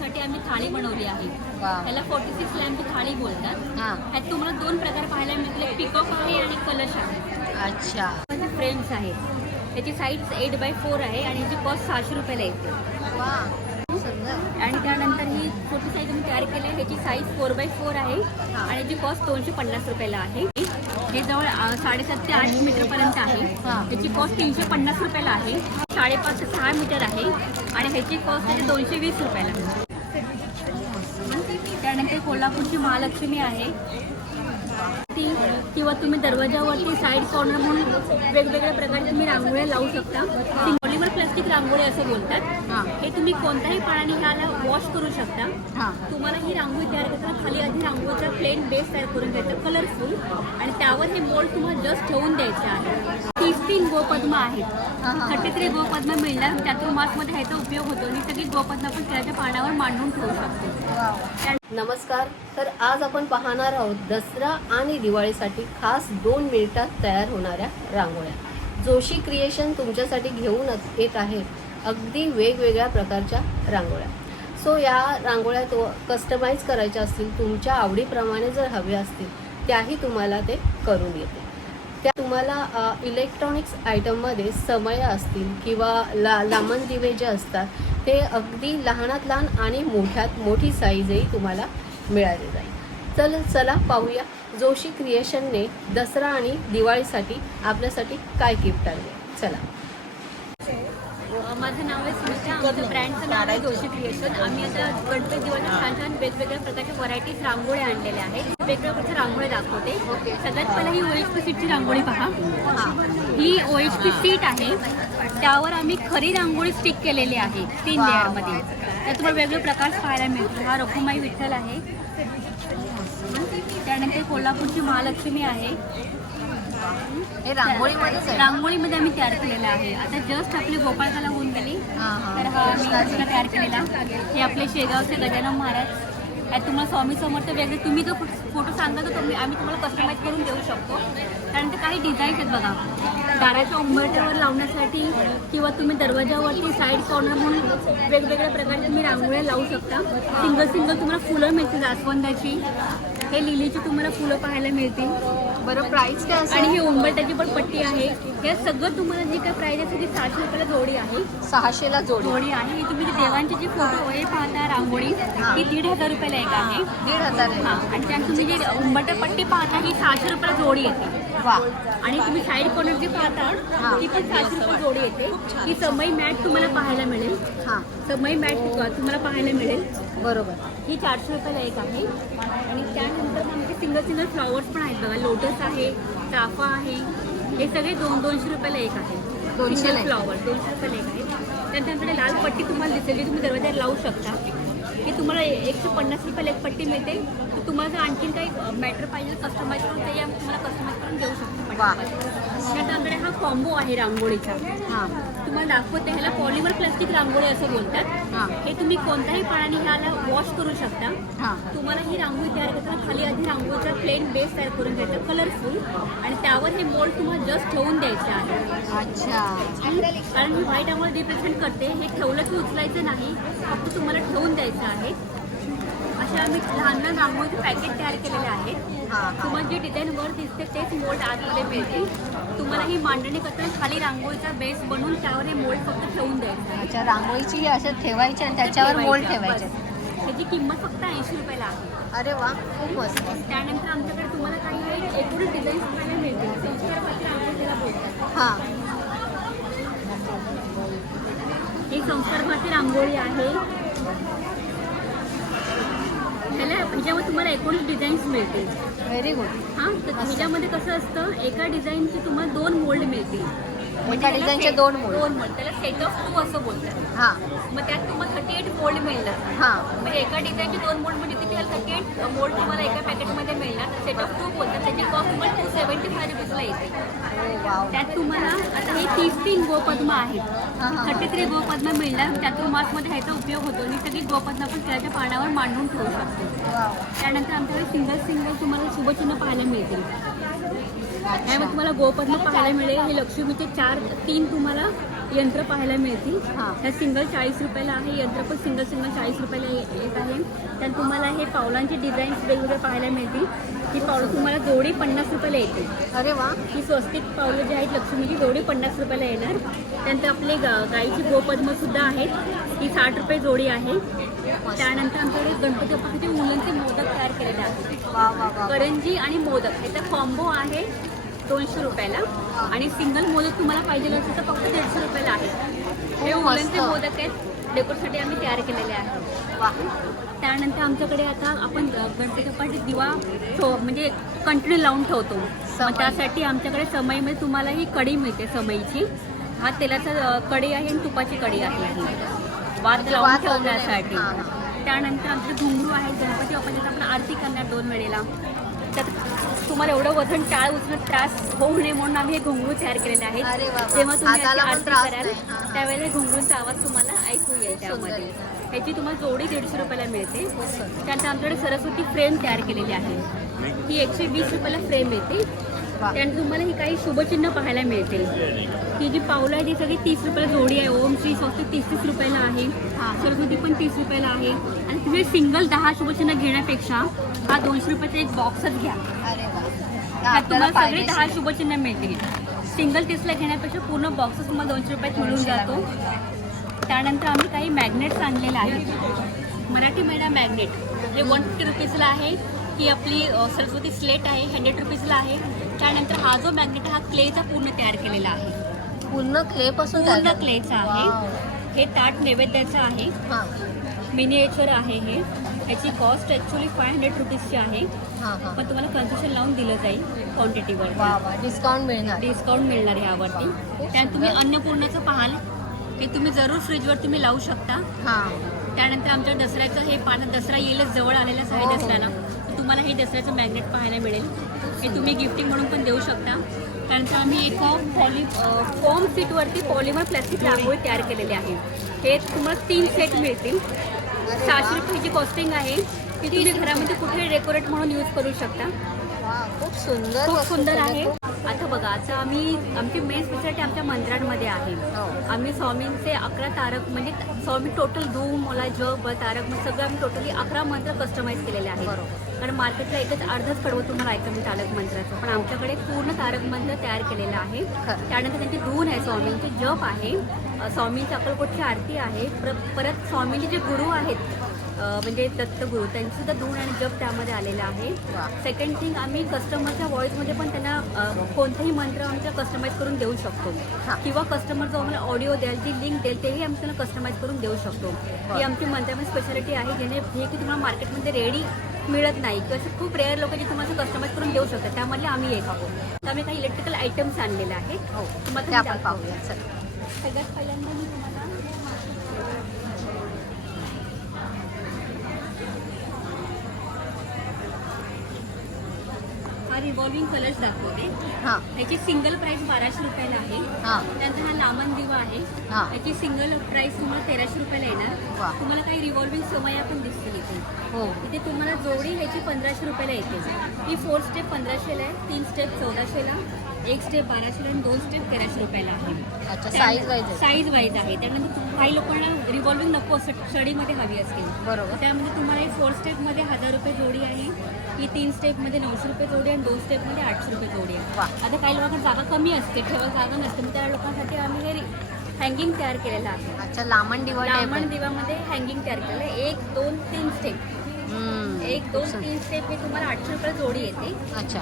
पूजेसाठी आम्ही थाळी बनवली आहे. वा त्याला फोर्टी सिक्स लॅम्पची थाळी बोलतात. हां. ह्यात तुम्हाला दोन प्रकार पाहायला मिळतील. पिकॉक आहे आणि कलश आहे. अच्छा. फ्रेम्स आहेत. त्याची साईज एट बाय फोर आहे आणि याची कॉस्ट सहाशे रुपयाला येते. वा सुंदर आणि त्यानंतर ही छोटी साईज मी तयार केली आहे. ह्याची साईज फोर बाय फोर आहे हा. आणि याची कॉस्ट दोनशे पन्नास रुपयाला आहे. हे जवळ अ, साडेसात ते आठ मीटरपर्यंत आहे. हा. याची कॉस्ट तीनशे पन्नास रुपयाला आहे. साडेपाच ते सहा मीटर आहे. आणि ह्याची कॉस्ट आहे दोनशे वीस रुपयाला. कोल्हापूरची महालक्ष्मी आहे. ती किंवा तुम्ही दरवाजावरती साईड कॉर्नर म्हणून वेगवेगळ्या प्रकारचे तुम्ही रांगोळ्या लावू शकता. ती पॉलिमर प्लास्टिक रांगोळी असं बोलतात. हां. तुम्ही कोणत्याही पाण्याने ह्याला वॉश करू शकता. तुम्हाला ही रांगोळी तयार करताना खाली आधी रांगोळीचा प्लेन बेस तयार करून घ्यायचा कलरफुल आणि त्यावर हे मोल्ड तुम्हाला जस्ट ठेवून द्यायचे आहे. तीन गोपद्म आहेत. थर्टी थ्री गोपद्म मिळणार चातुर्मासमध्ये ह्याचा उपयोग होतो. आणि सगळी गोपद्म आपण केळाच्या पानावर मांडून ठेवू शकतो. नमस्कार. तर आज आपण पाहणार आहोत दसरा आणि दिवाळीसाठी खास दोन मिनिटात तयार होणाऱ्या रांगोळ्या. जोशी क्रिएशन तुमच्यासाठी घेऊन येत आहे अगदी वेगवेगळ्या प्रकारच्या रांगोळ्या. सो या रांगोळ्या तो कस्टमाइज करायच्या असतील तुमच्या आवडीप्रमाणे जर हव्या असतील त्याही तुम्हाला ते करून येते त्या तुम्हाला इलेक्ट्रॉनिक्स आयटममध्ये समय असतील किंवा ला लांबन दिवे जे असतात ते अगदी लहानात लहान आणि मोठ्यात मोठी साईजही तुम्हाला मिळाली जाईल. चल चला पाहूया जोशी क्रिएशनने दसरा आणि दिवाळीसाठी आपल्यासाठी काय गिफ्ट आणले. चला. माझं नाव आहे सुमिता आमचं ब्रँडचं नाव आहे जोशी क्रिएशन आम्ही आता गणपती दिवाळीच्या छान छान वेगवेगळ्या प्रकारच्या व्हरायटीज रांगोळ्या आणलेल्या आहेत. वेगवेगळ्या प्रकारच्या रांगोळ्या दाखवते. सगळ्यात पहिला ही ओएच पी सीटची रांगोळी पहा. ही. ओएच पी सीट आहे. त्यावर आम्ही खरी रांगोळी स्टिक केलेली आहे. तीन. लेअरमध्ये त्यात तुम्हाला वेगवेगळे प्रकार पाहायला मिळतील. हा रखुमाई विठ्ठल आहे. त्यानंतर कोल्हापूरची महालक्ष्मी आहे. हे रांगोळीमध्येच आहे रांगोळीमध्ये आम्ही तयार केलेलं आहे. आता जस्ट आपली गोपाळकाला होऊन गेली. तर हा मी तयार केलेला. हे आपले शेगावचे गजानन महाराज. आणि तुम्हाला स्वामी समर्थ वेगळे तुम्ही जो फोटो सांगा तर तुम्ही आम्ही तुम्हाला कस्टमाइज करून देऊ शकतो. त्यानंतर काही डिझाईन्स आहेत बघा. दाराच्या उंबरट्यावर लावण्यासाठी किंवा तुम्ही दरवाजावरती साईड कॉर्नर म्हणून वेगवेगळ्या प्रकारचे तुम्ही रांगोळ्या लावू शकता. सिंगल सिंगल तुम्हाला फुलं मिळतील जास्वंदाची. हे लिलीची तुम्हाला फुलं पाहायला मिळतील. बरं प्राईस काय आणि ही उंबरट्याची पण पट्टी आहे. हे सगळं तुम्हाला जी काय प्राईज आहे ती सहाशे रुपयाला जोडी आहे. सहाशेला जोडी. जोडी आहे. ही तुम्ही जी देवांची जी फोटो हे. पाहता रांगोळी ही. दीड हजार रुपयाला एक आहे. दीड हजार आहे. हा. आणि त्यात तुम्ही जी उंबरटा पट्टी पाहता ही सहाशे रुपयाला जोडी येते. वा. आणि तुम्ही साईड कॉर्नर जी पाहता ती पण सहाशे रुपये जोडी येते. ही समई मॅट तुम्हाला पाहायला मिळेल. हां. समई मॅट तुम्हाला पाहायला मिळेल. बरोबर. ही चारशे रुपयाला एक आहे. आणि त्यानंतर आमचे सिंगल सिंगल फ्लॉवर्स पण आहेत बघा. लोटस आहे चाफा आहे. हे सगळे दोन दोनशे रुपयाला एक आहे. दोनशेला एक. फ्लॉवर दोनशे रुपयाला एक आहे. त्यानंतर लाल पट्टी तुम्हाला दिसेल जी तुम्ही दरवाजाला लावू शकता. ही तुम्हाला एकशे पन्नास रुपयाला एक पट्टी मिळते. तर तुम्हाला जर आणखीन काही मॅटर पाहिजे कस्टमाइज करून ते आम्ही तुम्हाला कस्टमाइज करून देऊ शकतो. वा. हा कॉम्बो आहे रांगोळीचा. हां. तुम्हाला दाखवते ह्याला पॉलिमर प्लास्टिक रांगोळी असं बोलतात. हां. हे तुम्ही कोणत्याही पाण्याने ह्याला वॉश करू शकता. हां. तुम्हाला ही रांगोळी तयार करताना खाली आधी रांगोळीचा प्लेन बेस तयार करून घ्यायचा कलरफुल आणि त्यावर हे मोल्ड तुम्हाला जस्ट ठेवून द्यायचे आहे. अच्छा. कारण व्हाईट रांगोळी रिप्रेझेंट करते हे ठेवलं की उचलायचं नाही फक्त तुम्हाला ठेवून द्यायचं आहे. असे आम्ही लहान लहान रांगोळीचे पॅकेट तयार केलेले आहेत. तुम्हाला जे डिझाईन वर दिसते तेच मोल्ड आतमध्ये मिळतील. तुम्हाला ही मांडणी करताना खाली रांगोळीचा बेस बनवून त्यावर हे मोल्ड फक्त ठेवून द्यायचं अच्छा रांगोळीची असं ठेवायची आणि त्याच्यावर मोल्ड ठेवायचे. त्याची किंमत फक्त ऐंशी रुपयाला आहे. अरे वा खूप मस्त. त्यानंतर आमच्याकडे तुम्हाला काही एकूण डिझाईन्स पाहायला मिळतील. संस्कार पाटील रांगोळी बोलतात. हां. ही संस्कार भारती रांगोळी आहे ह्याला ह्याच्यामध्ये तुम्हाला एकोणीस डिझाईन्स मिळतील. व्हेरी गुड हां तर ह्याच्यामध्ये कसं असतं एका डिझाईनचे तुम्हाला दोन मोल्ड मिळतील. म्हणजे एका त्याला डिझाईनचे set- दोन मोल्ड दोन मोल्ड त्याला सेट ऑफ टू असं बोलतात. हां. मग त्यात तुम्हाला थर्टी एट मोल्ड मिळणार. हां. म्हणजे एका डिझाईनचे दोन मोल्ड म्हणजे किती थर्टी एट मोल्ड तुम्हाला एका पॅकेटमध्ये मिळणार. सेट ऑफ टू बोलतात. त्याची कॉस्ट तुम्हाला टू सेवन्टी फाय रुपीजला येते वाव. त्यात तुम्हाला आता हे तीस तीन गोपद्म आहेत. हां हां. थर्टी थ्री गोपद्म मिळणार. चातुर्मासमध्ये ह्याचा उपयोग होतो. आणि सगळी गोपद्म आपण केळाच्या पानावर मांडून ठेवू शकतो. वाव. त्यानंतर आमच्याकडे सिंगल सिंगल तुम्हाला शुभचिन्ह पाहायला मिळतील. त्यामध्ये तुम्हाला गोपद्म पाहायला मिळेल? हे लक्ष्मीचे चार तीन तुम्हाला यंत्र पाहायला मिळतील. हा. त्या सिंगल चाळीस रुपयाला आहे. यंत्र पण सिंगल सिंगल चाळीस रुपयाला येत आहे. त्यात तुम्हाला हे पावलांचे डिझाईन्स वेगवेगळे पाहायला मिळतील. ही पावलं तुम्हाला जोडी पन्नास रुपयाला येते अरे वा. ही स्वस्तिक पावलं जी आहेत लक्ष्मीची जोडी पन्नास रुपयाला येणार. त्यानंतर आपले गा- गाईची गोपद्म सुद्धा आहेत. ही साठ रुपये जोडी आहे. त्यानंतर आमच्याकडे गणपती मुलांचे मोदक तयार केलेले आहेत. करंजी आणि मोदक. याचा कॉम्बो आहे दोनशे रुपयाला. आणि सिंगल मोदक तुम्हाला पाहिजे असेल तर फक्त दीडशे रुपयाला आहे. हे मुलांचे. मोदक आहेत. डेकोरसाठी आम्ही तयार केलेले आहेत. त्यानंतर आमच्याकडे आता आपण गणपती बाप्पाचे दिवा म्हणजे कंटिन्यू लावून ठेवतो. मग त्यासाठी आमच्याकडे समईमध्ये तुम्हाला ही कढी मिळते समईची. हा तेलाचा कढी आहे आणि तुपाची कढी आहे. ही म्हणजे लावून ठेवण्यासाठी हां, हां. त्यानंतर आमचे घुंगरू आहेत गणपती बाप्पाच्या आपण आरती करणार दोन वेळेला त्यात तुम्हाला एवढं वजन टाळ उचलत त्रास होऊ नये म्हणून आम्ही हे घुंगरू तयार केलेले अरे आहेत वा. जेव्हा तुम्ही हाताला याची पण आरती त्रास कराल नाही. हां, हां. त्यावेळेला घुंगरूंचा आवाज तुम्हाला ऐकू येईल त्यामध्ये ह्याची तुम्हाला जोडी दीडशे रुपयाला मिळते त्यानंतर आमच्याकडे सरस्वती फ्रेम तयार केलेली आहे ही एकशे वीस रुपयाला फ्रेम येते. त्यानंतर तुम्हाला ही काही शुभचिन्ह पाहायला मिळतील. ही जी पावलं आहे ती सगळी तीस रुपयाला जोडी आहे. ओम श्री स्वस्ती तीस तीस रुपयाला आहे. हां. सरस्वती पण तीस रुपयाला आहे. आणि तुम्ही सिंगल दहा शुभचिन्ह घेण्यापेक्षा हा दोनशे रुपयाचा एक बॉक्सच घ्या. तुम्हाला सगळे दहा. शुभचिन्ह मिळतील. सिंगल तीसला घेण्यापेक्षा पूर्ण बॉक्सच तुम्हाला दोनशे रुपयात मिळून जातो. त्यानंतर आम्ही काही मॅग्नेट्स आणलेले आहेत. मराठी मेडा मॅग्नेट जे वन फिफ्टी रुपीजला आहे. ही आपली सरस्वती स्लेट आहे हंड्रेड रुपीजला आहे. त्यानंतर हा जो मॅग्नेट हा क्लेचा पूर्ण तयार केलेला आहे. पूर्ण क्ले पासून पूर्ण क्लेचा. आहे. हे ताट नैवेद्याचं आहे. मिनिएचर आहे हे. याची कॉस्ट ॲक्च्युली फाय हंड्रेड रुपीजची आहे. पण तुम्हाला कन्सेशन लावून दिलं जाईल क्वांटिटीवर डिस्काउंट मिळणार. डिस्काउंट मिळणार आहे यावरती त्यात तुम्ही. अन्नपूर्णेचं पाहाल. हे तुम्ही जरूर फ्रीजवर तुम्ही लावू शकता. त्यानंतर आमच्या दसऱ्याचं हे पानं दसरा येईलच जवळ आलेलाच आहे हो, हो. दसऱ्याला. तुम्हाला हे दसऱ्याचं मॅग्नेट पाहायला मिळेल. हे तुम्ही गिफ्टिंग म्हणून पण देऊ शकता. त्यानंतर आम्ही एक पॉली फॉर्म सीटवरती पॉलिमर प्लॅस्टिक रांगोळी तयार केलेली आहे. हे तुम्हाला तीन सेट मिळतील. सहाशे रुपयाची कॉस्टिंग आहे ती तुम्ही घरामध्ये कुठे डेकोरेट म्हणून यूज करू शकता. खूप सुंदर खूप सुंदर आहे. आता बघा आता आम्ही आमची मेन स्पेशालिटी आमच्या मंदिरांमध्ये आहे हो. आम्ही स्वामींचे अकरा तारक म्हणजे स्वामी टोटल धूम मला जप ब तारक मग सगळं आम्ही टोटली अकरा मंत्र कस्टमाइज केलेले बरोबर. कारण मार्केटला एकच अर्धच कडवं तुम्हाला ऐकलं मी तारक मंत्राचं पण आमच्याकडे पूर्ण तारक मंत्र तयार केलेलं आहे. त्यानंतर त्यांची धून आहे स्वामींचे जप आहे स्वामींची अक्कलकोटची आरती आहे पर- परत स्वामींचे जे गुरु आहेत म्हणजे दत्तगुरु त्यांची सुद्धा धून आणि जप त्यामध्ये आलेला आहे. सेकंड थिंग आम्ही कस्टमरच्या व्हॉईसमध्ये पण त्यांना कोणताही मंत्र आमच्या कस्टमाइज करून देऊ शकतो. किंवा कस्टमर जो आम्हाला ऑडिओ द्याल जी लिंक देईल तेही आम्ही त्यांना कस्टमाइज करून देऊ शकतो. ही आमची मंत्रामध्ये स्पेशालिटी आहे जेणे हे की तुम्हाला मार्केटमध्ये रेडी मिळत नाही किंवा असे खूप रेअर लोक जे तुम्हाला कस्टमाइज करून देऊ शकतात. त्यामधले आम्ही एक आहोत. तर आम्ही काही इलेक्ट्रिकल आयटम्स आणलेले आहेत. हो. तुम्हाला सगळ्यात पहिल्यांदा मी तुम्हाला रिव्हॉल्विंग कलर्स दाखवते. हां. त्याची सिंगल प्राइस बाराशे रुपयाला आहे. हां. त्यानंतर हा लामन दिवा आहे. हां. त्याची सिंगल प्राइस तुम्हाला तेराशे रुपयाला वा. येणार तुम्हाला काही रिव्हॉल्विंग समया पण दिसतील इथे. हो. इथे तुम्हाला जोडी ह्याची पंधराशे रुपयाला येते. ही फोर स्टेप पंधराशेला आहे तीन स्टेप चौदाशेला एक स्टेप बाराशेला आणि दोन स्टेप तेराशे रुपयाला आहे. अच्छा साईज वाईज आहे. साईज वाईज आहे. त्यानंतर काही लोकांना रिव्हॉल्विंग नको असं स्टडीमध्ये हवी असते. बरोबर. त्यामध्ये तुम्हाला फोर स्टेपमध्ये हजार रुपये जोडी आहे. ही तीन स्टेपमध्ये नऊशे रुपये जोडी आणि दोन स्टेपमध्ये आठशे रुपये जोडी आहे. आता काही लोकांना जागा कमी असते ठेवा जागा नसते मग त्या लोकांसाठी आम्ही हे हँगिंग तयार केलेलं आहे. अच्छा लामण दिवा लामण. दिवामध्ये हँगिंग तयार केलेलं आहे. एक दोन तीन स्टेप. एक दोन तीन स्टेप हे तुम्हाला आठशे रुपये जोडी येते. अच्छा.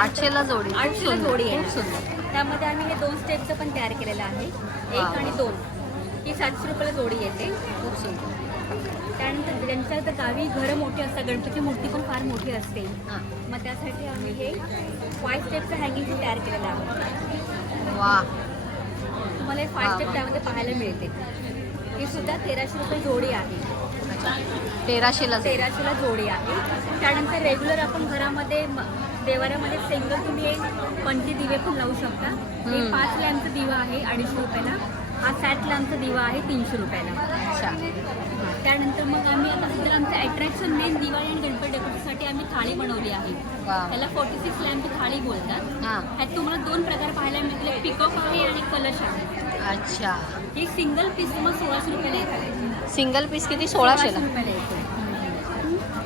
आठशेला जोडी. आठशेला जोडी आहे त्यामध्ये आम्ही हे दोन स्टेपचं पण तयार केलेलं आहे. एक आणि दोन. ही सातशे रुपयाला जोडी येते. खूप सुंदर. त्यानंतर ज्यांच्या तर गावी घरं मोठी असतात. गणपती मूर्ती पण फार मोठी असते. हां. मग त्यासाठी आम्ही हे फाय स्टेपचं हँगिंग तयार केलेलं आहे. वा. तुम्हाला हे. Five step. त्यामध्ये पाहायला मिळते ही सुद्धा तेराशे रुपये जोडी आहे. तेराशेला जोडी. तेराशेला जोडी आहे. त्यानंतर रेग्युलर आपण घरामध्ये देवाऱ्यामध्ये सिंगल तुम्ही एक पंची दिवे पण लावू शकता. हे. पाच लॅम्पचा दिवा आहे अडीचशे रुपयाला. हा सात लॅम्पचा दिवा आहे तीनशे रुपयाला. अच्छा. त्यानंतर मग आम्ही आता सध्या आमचं अट्रॅक्शन मेन दिवाळी आणि गणपती डेकोरेशनसाठी आम्ही थाळी बनवली आहे. त्याला फोर्टी सिक्स लॅम्पची थाळी बोलतात. हां. ह्यात तुम्हाला दोन प्रकार पाहायला मिळतील. पिकअप आहे आणि कलश आहे. अच्छा. हे सिंगल पीस तुम्हाला सोळाशे रुपयाला येतात सिंगल पीस किती? सोळाशेला रुपयाला येतो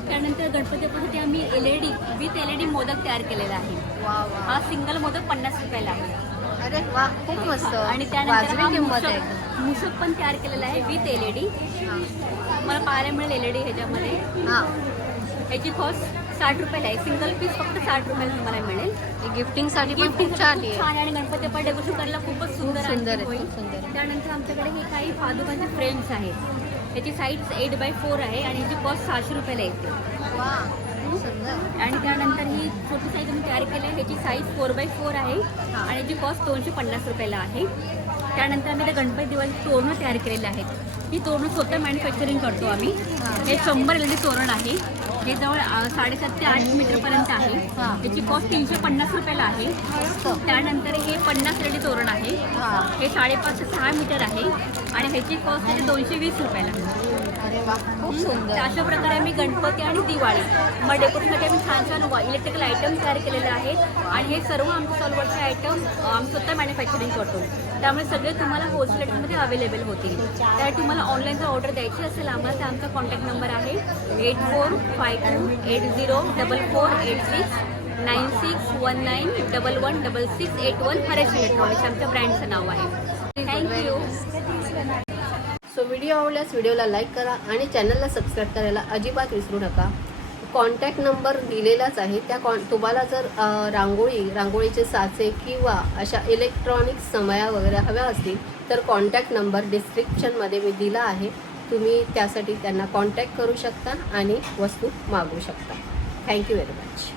त्यानंतर गणपतीसाठी आम्ही L E D with L E D modak तयार केलेला आहे. वा हा सिंगल मोदक पन्नास रुपयाला आहे. अरे वा खूप मस्त. आणि त्यानंतर वाजवी किंमत आहे. मुसक पण तयार केलेला आहे विथ एल ई डी एकदम. तुम्हाला पाहायला मिळेल एल ई डी ह्याच्यामध्ये. हा. ह्याची कॉस्ट साठ रुपयाला आहे. सिंगल पीस फक्त साठ रुपयाला तुम्हाला मिळेल. हे गिफ्टिंगसाठी पण खूप छान आहे. छान आणि गणपती पण डेकोरेशन करायला खूपच सुंदर खूप सुंदर आणि आहे, होईल. खूप सुंदर आहे. त्यानंतर आमच्याकडे हे काही पादुकांचे फ्रेम्स आहेत. याची साईज एट बाय फोर आहे आणि याची कॉस्ट सहाशे रुपयाला येते वा. आणि त्यानंतर ही छोटी साईज आम्ही तयार केली आहे. ह्याची साईज फोर बाय फोर आहे. आणि याची कॉस्ट दोनशे पन्नास रुपयाला आहे. त्यानंतर आम्ही त्या गणपती दिवाळी तोरणं तयार केलेली आहेत. ही तोरणं स्वतः मॅन्युफॅक्चरिंग करतो आम्ही. हा. शंभर एल तोरण आहे. हे जवळ साडेसात ते आठ मीटरपर्यंत आहे. हा. याची कॉस्ट तीनशे पन्नास रुपयाला आहे. त्यानंतर हे पन्नास रेडी तोरण आहे. हा. साडेपाच ते सहा मीटर आहे. आणि ह्याची कॉस्ट आहे दोनशे वीस रुपयाला. वा खूप सुंदर. अशा प्रकारे आम्ही गणपती आणि दिवाळी मग डेकोरेशनसाठी आम्ही छान छान इलेक्ट्रिकल आयटम तयार केलेले आहेत. आणि हे सर्व आमचे सॉल्वरचे आयटम आम्ही स्वतः मॅन्युफॅक्चरिंग करतो. त्यामुळे सगळे तुम्हाला होलसेल रेटमध्ये अवेलेबल होतील. त्यासाठी तुम्हाला ऑनलाईन जर ऑर्डर द्यायची असेल आम्हाला तर आमचा कॉन्टॅक्ट नंबर आहे eight four five two eight zero double four eight six nine six one nine double one double six eight one Haresh electronics आमच्या ब्रँडचं नाव आहे. थँक्यू व्हिडिओ आवडल्यास व्हिडिओला लाईक करा आणि चॅनलला सबस्क्राईब करायला अजिबात विसरू नका. कॉन्टॅक्ट नंबर दिलेलाच आहे. त्या कॉन तुम्हाला जर रांगोळी रांगोळीचे साचे किंवा अशा इलेक्ट्रॉनिक्स समया वगैरे हव्या असतील तर कॉन्टॅक्ट नंबर डिस्क्रिप्शनमध्ये मी दिला आहे. तुम्ही त्यासाठी त्यांना कॉन्टॅक्ट करू शकता आणि वस्तू मागवू शकता. Thank you very much